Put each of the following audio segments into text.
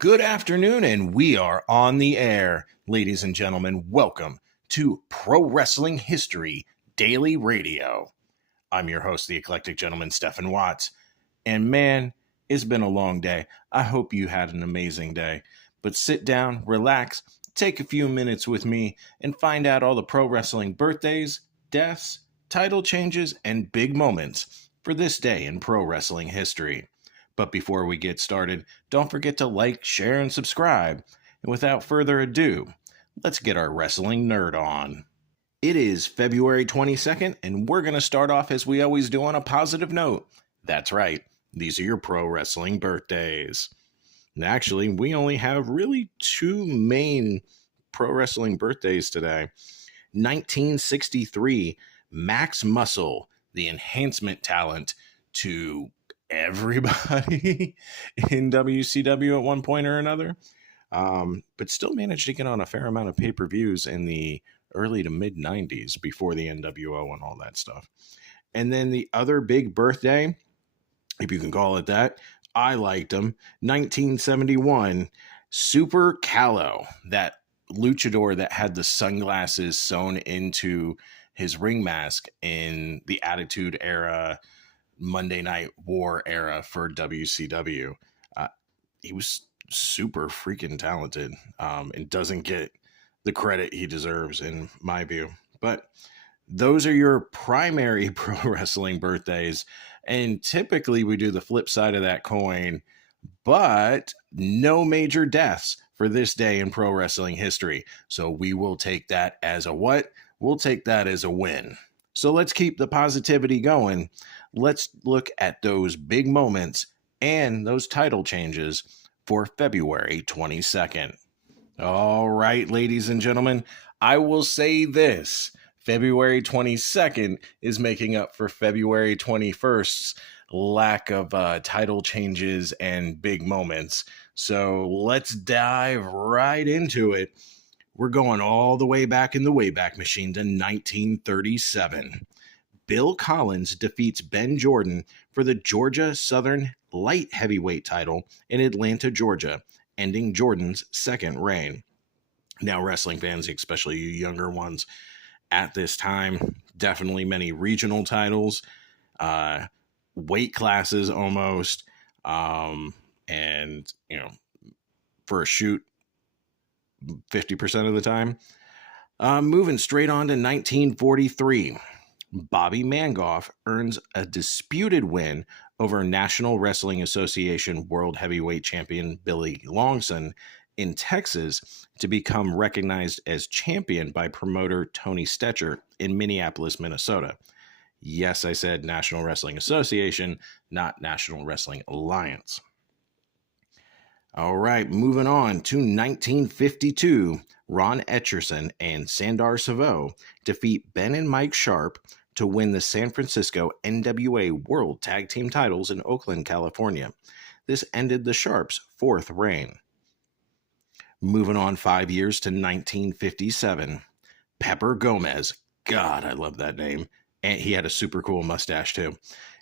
Good afternoon, and we are on the air. Ladies and gentlemen, welcome to Pro Wrestling History Daily Radio. I'm your host, the eclectic gentleman, Stephen Watts. And man, it's been a long day. I hope you had an amazing day. But sit down, relax, take a few minutes with me, and find out all the pro wrestling birthdays, deaths, title changes, and big moments for this day in pro wrestling history. But before we get started, don't forget to like, share, and subscribe. And without further ado, let's get our wrestling nerd on. It is February 22nd, and we're going to start off as we always do on a positive note. That's right, these are your pro wrestling birthdays. And actually, we only have really two main pro wrestling birthdays today. 1963, Max Muscle, the enhancement talent to everybody in WCW at one point or another, but still managed to get on a fair amount of pay-per-views in the early to mid 90s before the NWO and all that stuff. And then the other big birthday, if you can call it that, I liked him, 1971, Super Callow, that luchador that had the sunglasses sewn into his ring mask in the Attitude Era, Monday Night War era for WCW. He was super freaking talented and doesn't get the credit he deserves, in my view. But those are your primary pro wrestling birthdays. And typically we do the flip side of that coin, but no major deaths for this day in pro wrestling history. So we will take that as a what? We'll take that as a win. So let's keep the positivity going. Let's look at those big moments and those title changes for February 22nd. All right, ladies and gentlemen, I will say this. February 22nd is making up for February 21st's lack of title changes and big moments. So let's dive right into it. We're going all the way back in the Wayback Machine to 1937. Bill Collins defeats Ben Jordan for the Georgia Southern Light Heavyweight title in Atlanta, Georgia, ending Jordan's second reign. Now, wrestling fans, especially you younger ones, at this time, definitely many regional titles, weight classes almost, and, for a shoot, 50% of the time. Moving straight on to 1943. Bobby Mangoff earns a disputed win over National Wrestling Association World Heavyweight Champion Billy Longson in Texas to become recognized as champion by promoter Tony Stetcher in Minneapolis, Minnesota. Yes, I said National Wrestling Association, not National Wrestling Alliance. All right, moving on to 1952. Ron Etcherson and Sandar Savo defeat Ben and Mike Sharp to win the San Francisco NWA World Tag Team titles in Oakland, California. This ended the Sharps' fourth reign. Moving on 5 years to 1957. Pepper Gomez, God, I love that name, and he had a super cool mustache too,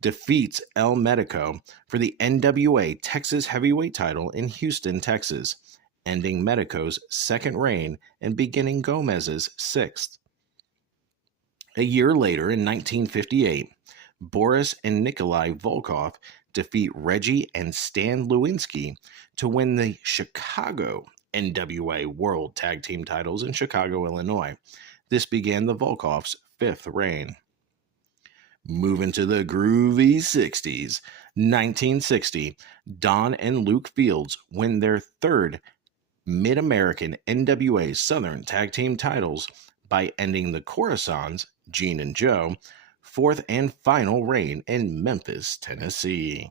defeats El Medico for the NWA Texas Heavyweight title in Houston, Texas, ending Medico's second reign and beginning Gomez's sixth. A year later, in 1958, Boris and Nikolai Volkov defeat Reggie and Stan Lewinsky to win the Chicago NWA World Tag Team titles in Chicago, Illinois. This began the Volkovs' fifth reign. Moving to the groovy 60s, 1960, Don and Luke Fields win their third Mid-American NWA Southern Tag Team titles by ending the Corazons, Gene and Joe, fourth and final reign in Memphis, Tennessee.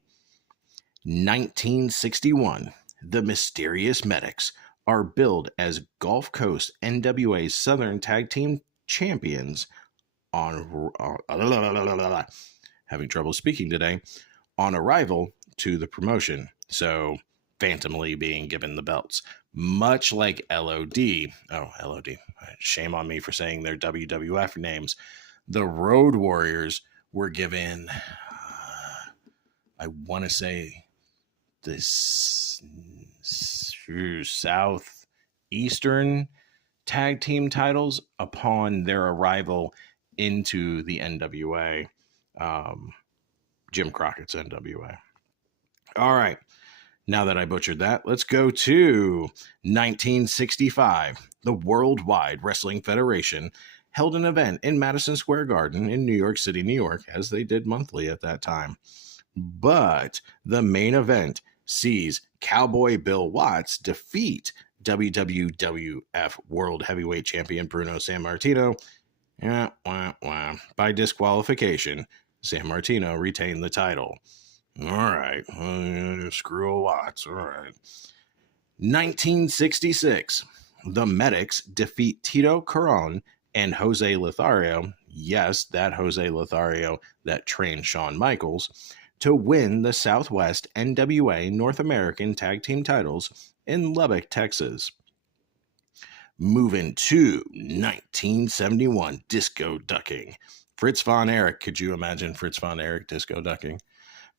1961, the Mysterious Medics are billed as Gulf Coast NWA Southern Tag Team champions on having trouble speaking today, on arrival to the promotion. So Phantom Lee being given the belts, much like LOD. Oh, LOD. Shame on me for saying their WWF names. The Road Warriors were given, I want to say this Southeastern tag team titles upon their arrival into the NWA, Jim Crockett's NWA. All right. Now that I butchered that, let's go to 1965. The Worldwide Wrestling Federation held an event in Madison Square Garden in New York City, New York, as they did monthly at that time. But the main event sees Cowboy Bill Watts defeat WWF World Heavyweight Champion Bruno Sammartino. By disqualification, Sammartino retained the title. All right. Screw Watts. All right. 1966. The Medics defeat Tito Caron and Jose Lothario. Yes, that Jose Lothario that trained Shawn Michaels to win the Southwest NWA North American Tag Team titles in Lubbock, Texas. Moving to 1971. Disco ducking. Fritz von Erich. Could you imagine Fritz von Erich disco ducking?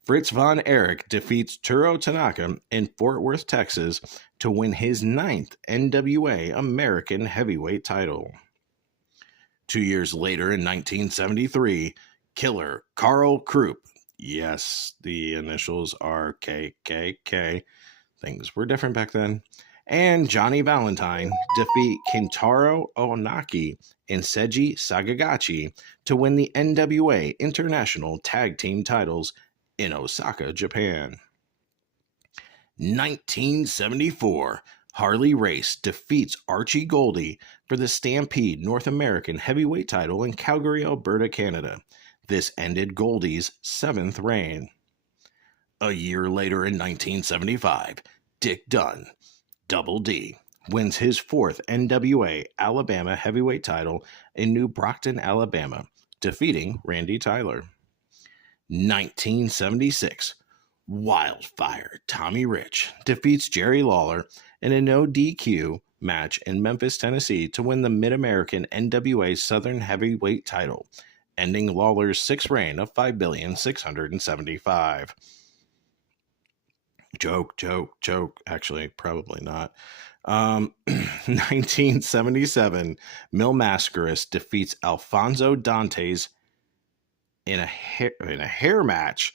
Fritz von Erich defeats Turo Tanaka in Fort Worth, Texas to win his 9th NWA American Heavyweight title. 2 years later, in 1973, Killer Carl Krupp, yes, the initials are KKK, things were different back then, and Johnny Valentine defeat Kintaro Onaki and Seiji Sagagachi to win the NWA International Tag Team titles in Osaka, Japan. 1974, Harley Race defeats Archie Goldie for the Stampede North American Heavyweight title in Calgary, Alberta, Canada. This ended Goldie's 7th reign. A year later, in 1975, Dick Dunn, Double D, wins his 4th NWA Alabama Heavyweight title in New Brockton, Alabama, defeating Randy Tyler. 1976, Wildfire Tommy Rich defeats Jerry Lawler in a no DQ match in Memphis, Tennessee to win the Mid-American NWA Southern Heavyweight title, ending Lawler's 6th reign of 5,675. Joke. Actually, probably not. 1977, Mil Mascaras defeats Alfonso Dantes in a hair match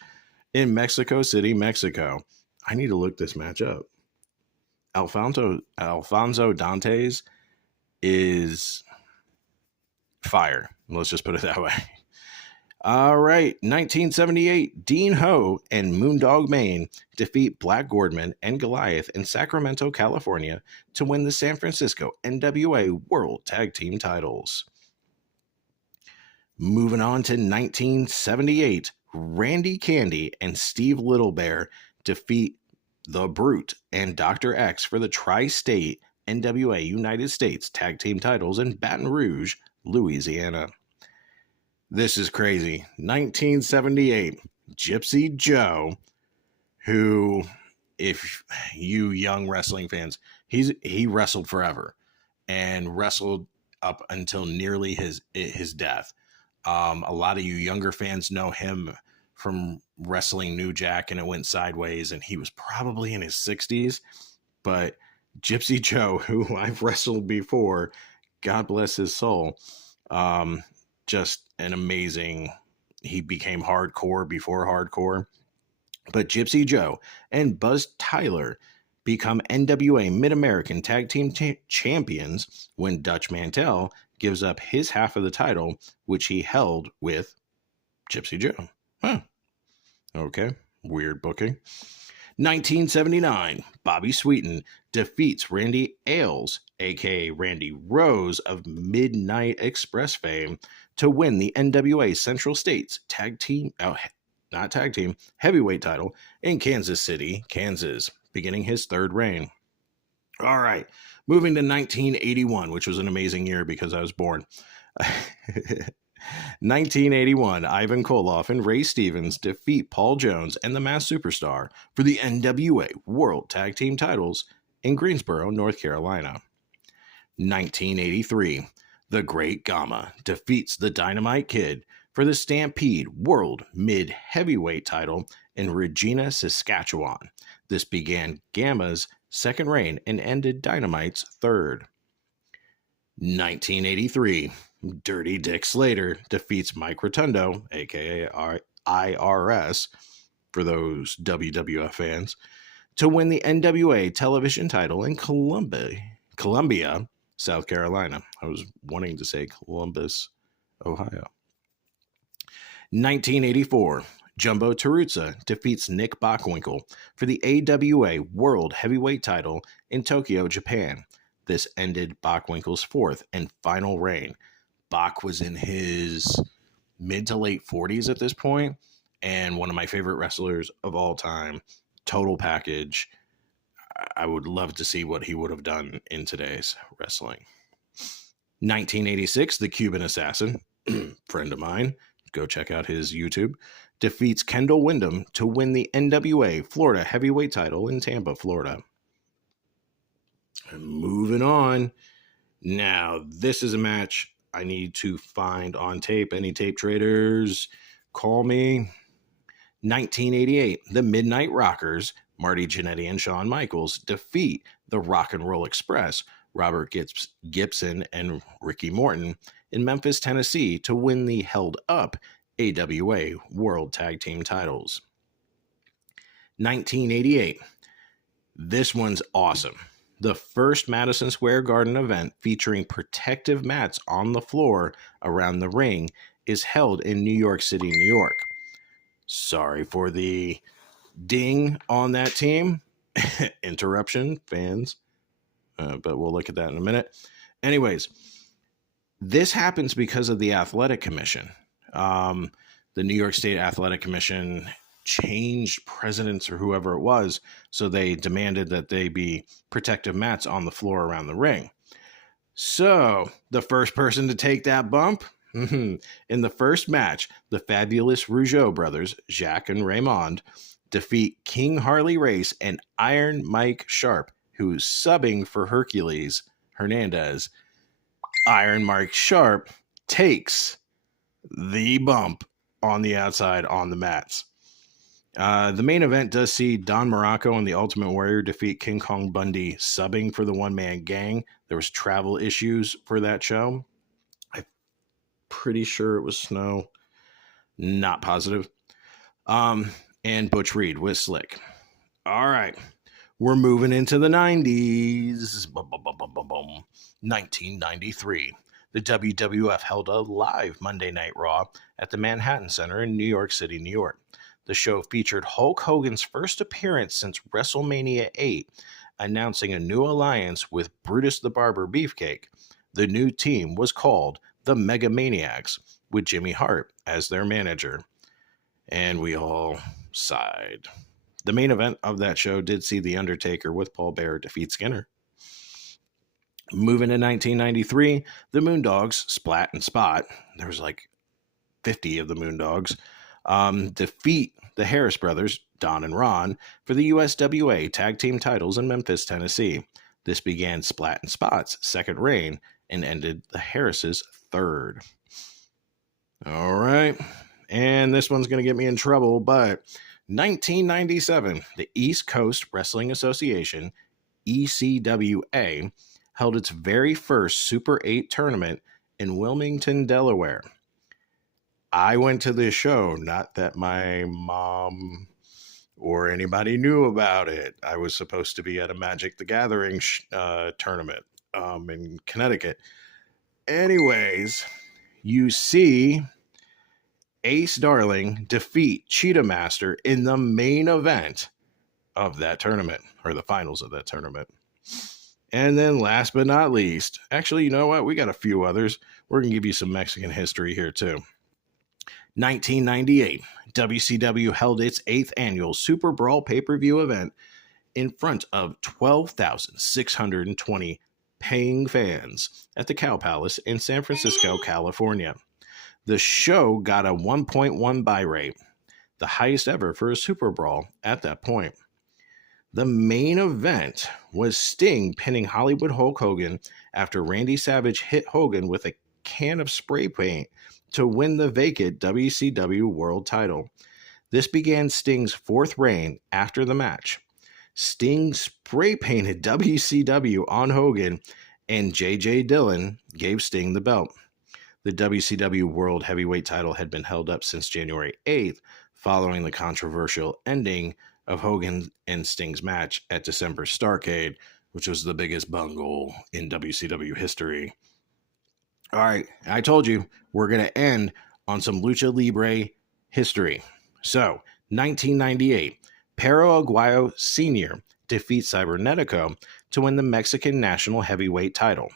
in Mexico City, Mexico. I need to look this match up. Alfonso Dantes is fire. Let's just put it that way. All right, 1978, Dean Ho and Moondog Mayne defeat Black Gordman and Goliath in Sacramento, California to win the San Francisco NWA World Tag Team titles. Moving on to 1978, Randy Candy and Steve Littlebear defeat The Brute and Dr. X for the Tri-State NWA United States Tag Team titles in Baton Rouge, Louisiana. This is crazy. 1978, Gypsy Joe, who, if you young wrestling fans, he wrestled forever and wrestled up until nearly his death. A lot of you younger fans know him from wrestling New Jack, and it went sideways, and he was probably in his 60s. But Gypsy Joe, who I've wrestled before, God bless his soul, just an amazing, he became hardcore before hardcore. But Gypsy Joe and Buzz Tyler become NWA Mid-American Tag Team champions when Dutch Mantel gives up his half of the title, which he held with Gypsy Joe. Okay, weird booking. 1979, Bobby Sweeten defeats Randy Ailes, aka Randy Rose of Midnight Express fame, to win the NWA Central States heavyweight title in Kansas City, Kansas, beginning his 3rd reign. All right, moving to 1981, which was an amazing year because I was born. 1981, Ivan Koloff and Ray Stevens defeat Paul Jones and the Masked Superstar for the NWA World Tag Team titles in Greensboro, North Carolina. 1983, The Great Gama defeats the Dynamite Kid for the Stampede World Mid-Heavyweight title in Regina, Saskatchewan. This began Gama's second reign, and ended Dynamite's third. 1983, Dirty Dick Slater defeats Mike Rotundo, aka IRS, for those WWF fans, to win the NWA television title in Columbia, South Carolina. I was wanting to say Columbus, Ohio. 1984, Jumbo Teruzza defeats Nick Bockwinkel for the AWA World Heavyweight title in Tokyo, Japan. This ended Bockwinkel's fourth and final reign. Bach was in his mid to late 40s at this point, and one of my favorite wrestlers of all time. Total package. I would love to see what he would have done in today's wrestling. 1986, the Cuban Assassin, friend of mine, go check out his YouTube, defeats Kendall Windham to win the NWA Florida Heavyweight title in Tampa, Florida. And moving on. Now, this is a match I need to find on tape. Any tape traders, call me. 1988, the Midnight Rockers, Marty Jannetty and Shawn Michaels, defeat the Rock and Roll Express, Robert Gibson and Ricky Morton, in Memphis, Tennessee, to win the held-up AWA World Tag Team titles. 1988, this one's awesome. The first Madison Square Garden event featuring protective mats on the floor around the ring is held in New York City, New York. Sorry for the ding on that team. Interruption, fans. But we'll look at that in a minute. Anyways, this happens because of the Athletic Commission. The New York State Athletic Commission changed presidents or whoever it was, so they demanded that they be protective mats on the floor around the ring. So, the first person to take that bump, in the first match, the fabulous Rougeau brothers, Jacques and Raymond, defeat King Harley Race and Iron Mike Sharp, who's subbing for Hercules Hernandez. Iron Mike Sharp takes the bump on the outside on the mats. The main event does see Don Morocco and the Ultimate Warrior defeat King Kong Bundy, subbing for the one-man gang. There was travel issues for that show. I'm pretty sure it was snow. Not positive. And Butch Reed with Slick. All right. We're moving into the 90s. 1993. The WWF held a live Monday Night Raw at the Manhattan Center in New York City, New York. The show featured Hulk Hogan's first appearance since WrestleMania 8, announcing a new alliance with Brutus the Barber Beefcake. The new team was called the Mega Maniacs, with Jimmy Hart as their manager. And we all sighed. The main event of that show did see The Undertaker with Paul Bearer defeat Skinner. Moving to 1993, the Moondogs, Splat and Spot, there was like 50 of the Moondogs, defeat the Harris brothers, Don and Ron, for the USWA tag team titles in Memphis, Tennessee. This began Splat and Spot's second reign and ended the Harris's third. All right. And this one's going to get me in trouble, but 1997, the East Coast Wrestling Association, ECWA, held its very first Super 8 tournament in Wilmington, Delaware. I went to this show, not that my mom or anybody knew about it. I was supposed to be at a Magic the Gathering tournament in Connecticut. Anyways, you see Ace Darling defeat Cheetah Master in the main event of that tournament, or the finals of that tournament. And then last but not least, actually, you know what? We got a few others. We're going to give you some Mexican history here too. 1998, WCW held its 8th annual Super Brawl pay-per-view event in front of 12,620 paying fans at the Cow Palace in San Francisco, California. The show got a 1.1 buy rate, the highest ever for a Super Brawl at that point. The main event was Sting pinning Hollywood Hulk Hogan after Randy Savage hit Hogan with a can of spray paint to win the vacant WCW World title. This began Sting's 4th reign after the match. Sting spray painted WCW on Hogan, and J.J. Dillon gave Sting the belt. The WCW World Heavyweight title had been held up since January 8th, following the controversial ending of Hogan and Sting's match at December Starrcade, which was the biggest bungle in WCW history. All right, I told you we're going to end on some Lucha Libre history. So, 1998, Perro Aguayo Sr. defeats Cybernetico to win the Mexican National Heavyweight title.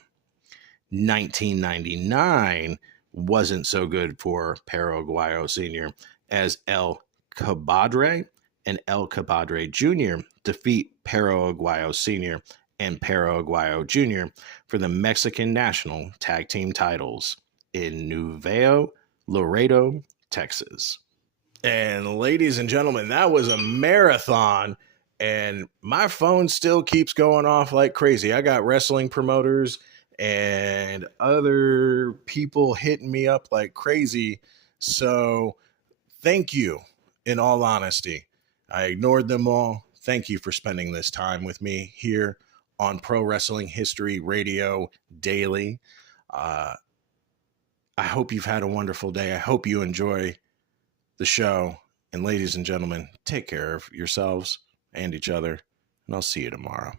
1999 wasn't so good for Perro Aguayo Sr. as El Cabadre and El Cabadre Jr. defeat Perro Aguayo Sr. and Perro Aguayo Jr. for the Mexican National Tag Team titles in Nuevo Laredo, Texas. And ladies and gentlemen, that was a marathon, and my phone still keeps going off like crazy. I got wrestling promoters and other people hitting me up like crazy. So thank you, in all honesty. I ignored them all. Thank you for spending this time with me here on Pro Wrestling History Radio Daily. I hope you've had a wonderful day. I hope you enjoy the show. And ladies and gentlemen, take care of yourselves and each other. And I'll see you tomorrow.